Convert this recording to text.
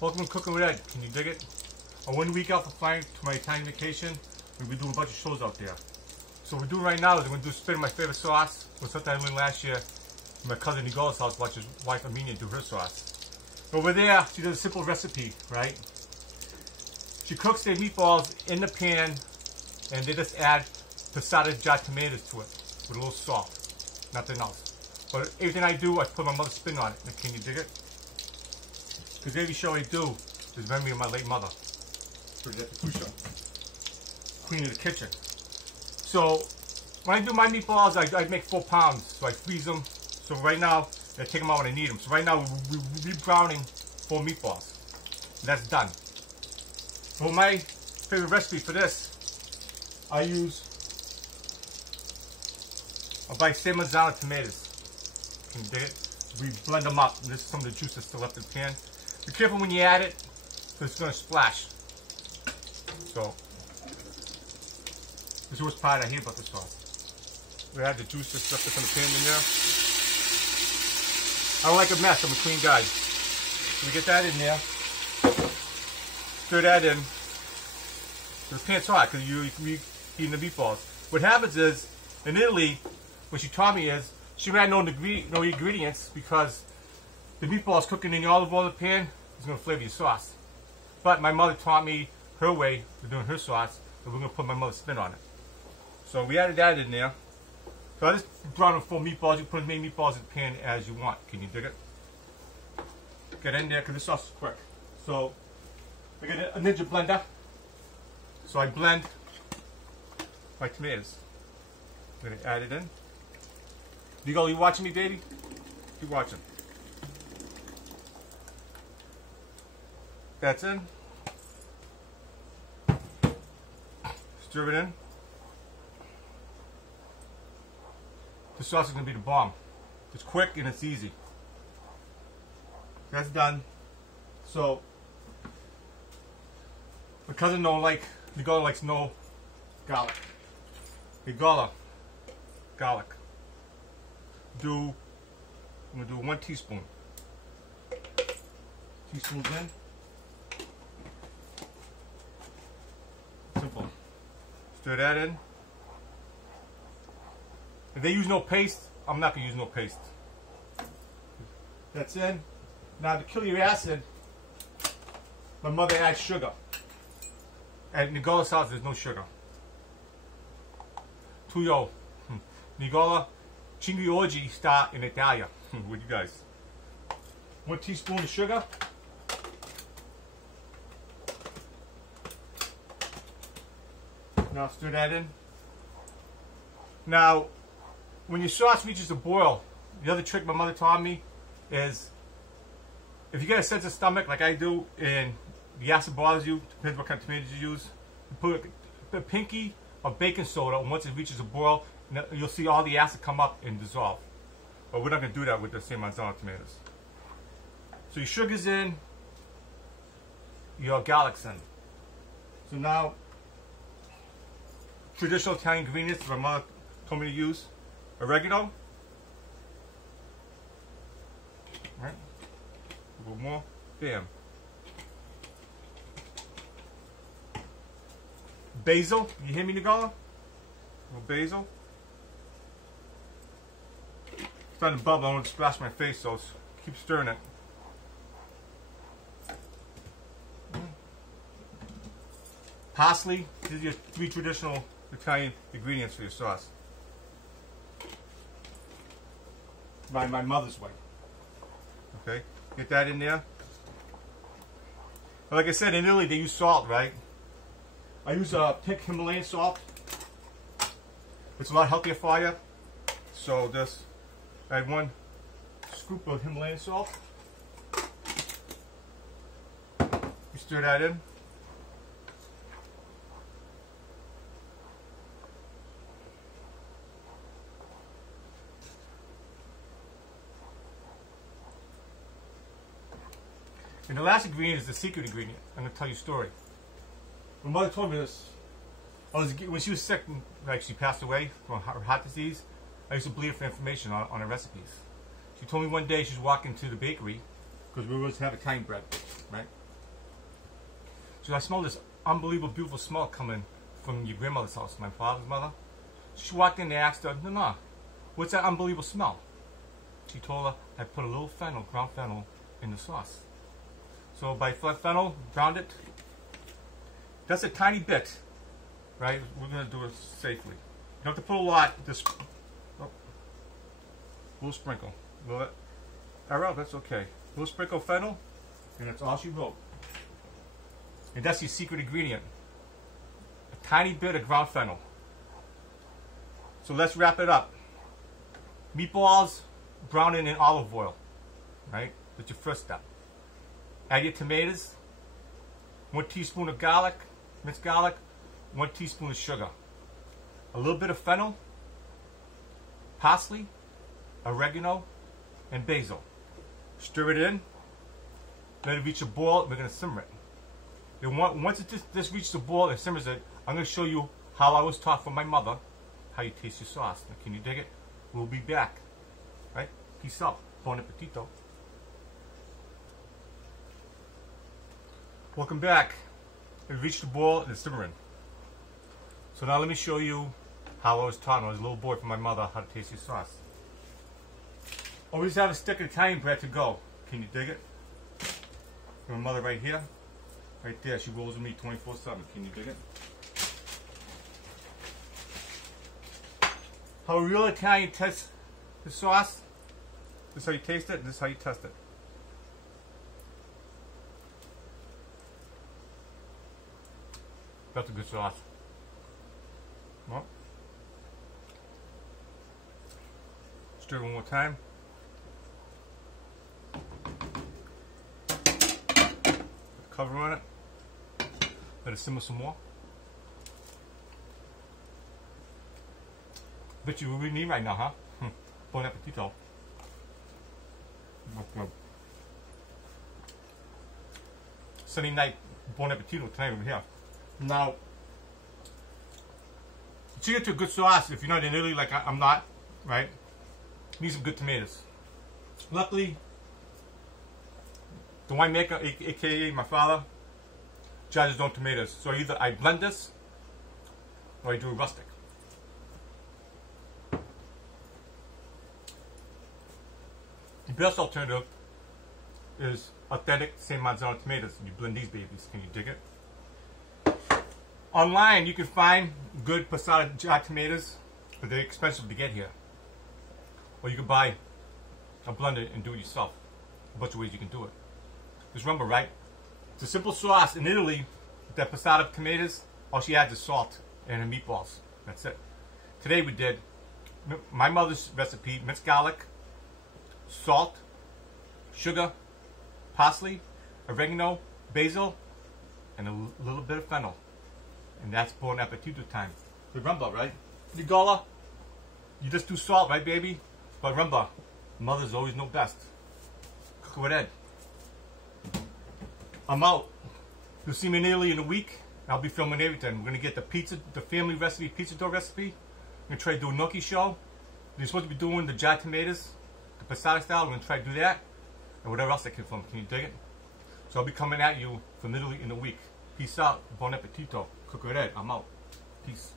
Welcome to Cooking with Ed. Can you dig it? I'm 1 week out for flying to my Italian vacation. We'll be doing a bunch of shows out there. So what we're doing right now is I'm going to do spin my favorite sauce. With something I learned last year at my cousin Nicola's house, watch his wife Familia do her sauce. Over there, she does a simple recipe, right? She cooks their meatballs in the pan and they just add passata jarred tomatoes to it with a little salt. Nothing else. But everything I do, I put my mother's spin on it. And can you dig it? Because every show I do is memory of my late mother, DiFruscia, queen of the kitchen. So when I do my meatballs, I make 4 pounds, so I freeze them. So right now, I take them out when I need them. So right now, we're rebrowning 4 meatballs. And that's done. For my favorite recipe for this, I buy Parmesan tomatoes. Can you dig it? We blend them up, and this is some of the juice that's still left in the pan. Be careful when you add it, because it's going to splash. So, this is what's part I hate about this sauce. We add the juice that's left in the pan in there. I don't like a mess, I'm a clean guy. So we get that in there. Stir that in. The pan's hot, because you're eating the meatballs. What happens is, in Italy, what she taught me is, she ran no ingredients because the meatballs cooking in the olive oil in the pan is going to flavor your sauce. But my mother taught me her way of doing her sauce, and we're going to put my mother's spin on it. So we added that in there. So I just browned them 4 meatballs. You can put as many meatballs in the pan as you want. Can you dig it? Get in there because this sauce is quick. So I got a Ninja blender. So I blend my tomatoes. I'm going to add it in. You watching me, baby? Keep watching. That's in. Stir it in. The sauce is going to be the bomb. It's quick and it's easy. That's done. So, my cousin Nicola likes no garlic. Nicola, garlic. I'm going to do 1 teaspoon. Teaspoons in. Simple. Stir that in. If they use no paste, I'm not going to use no paste. That's in. Now to kill your acid, my mother adds sugar. At Nicola's house, there's no sugar. Tuyo. Nicola, 5 oggi sta in Italia. With you guys. 1 teaspoon of sugar. Now stir that in. Now, when your sauce reaches a boil, the other trick my mother taught me is, if you get a sense of stomach like I do, and the acid bothers you, depends what kind of tomatoes you use, you put a pinky of baking soda, and once it reaches a boil, you'll see all the acid come up and dissolve. But we're not going to do that with the Parmesan tomatoes. So your sugar's in, your garlic's in. So now, traditional Italian ingredients my mother told me to use. Oregano. Right. A little more. Bam. Basil. You hear me, Nicola? A little basil. It's starting to bubble. I don't want to splash my face, so keep stirring it. Parsley. These are your 3 traditional Italian ingredients for your sauce. By my mother's way. Okay, get that in there. But like I said, in Italy they use salt, right? I use pink Himalayan salt. It's a lot healthier for you. So just add 1 scoop of Himalayan salt. You stir that in. And the last ingredient is the secret ingredient. I'm going to tell you a story. My mother told me this. When she was sick, like she passed away from her heart disease, I used to bleed her for information on her recipes. She told me one day she was walking to the bakery, because we always have Italian bread, right? So I smell this unbelievable, beautiful smell coming from your grandmother's house, my father's mother. She walked in and asked her, no, what's that unbelievable smell? She told her, I put a little fennel, ground fennel, in the sauce. So by fennel, ground it. That's a tiny bit, right? We're going to do it safely. You don't have to put a lot, just a little sprinkle. That's okay. A little sprinkle of fennel, and that's all she wrote. And that's your secret ingredient. A tiny bit of ground fennel. So let's wrap it up. Meatballs, brown it in olive oil, right? That's your first step. Add your tomatoes, 1 teaspoon of garlic, minced garlic, 1 teaspoon of sugar, a little bit of fennel, parsley, oregano, and basil. Stir it in, let it reach a boil, we're going to simmer it. And once it just reaches a boil and simmers it, I'm going to show you how I was taught from my mother how you taste your sauce. Now, can you dig it? We'll be back. Right? Peace out. Buon Appetito. Welcome back. It reached the boil and it's simmering. So now let me show you how I was taught when I was a little boy from my mother how to taste your sauce. Always have a stick of Italian bread to go. Can you dig it? My mother right here. Right there. She rolls with me 24/7. Can you dig it? How a real Italian tests the sauce. This is how you taste it, and this is how you test it. That's a good sauce. Well, stir it one more time. Put the cover on it. Let it simmer some more. Bet you really need right now, huh? Buon Appetito. Sunday night, Buon Appetito tonight over here. Now, to get to a good sauce, if you're not in Italy like I'm not, right? You need some good tomatoes. Luckily, the winemaker, aka my father, judges his own tomatoes. So either I blend this or I do a rustic. The best alternative is authentic San Marzano tomatoes. You blend these babies. Can you dig it? Online, you can find good passata jarred tomatoes, but they're expensive to get here. Or you can buy a blender and do it yourself. A bunch of ways you can do it. Just remember, right? It's a simple sauce. In Italy, that passata tomatoes, all she adds is salt and her meatballs. That's it. Today we did my mother's recipe: minced garlic, salt, sugar, parsley, oregano, basil, and a little bit of fennel. And that's Buon Appetito time. Remember, right? Nicola, you just do salt, right, baby? But remember, mothers always know best. Cook with Ed. I'm out. You'll see me in Italy in a week. I'll be filming everything. We're going to get the family recipe, pizza dough recipe. We're going to try to do a gnocchi show. We're supposed to be doing the jarred tomatoes, the passata style. We're going to try to do that. And whatever else I can film. Can you dig it? So I'll be coming at you from Italy in a week. Peace out. Buon Appetito. Cook with Ed. I'm out. Peace.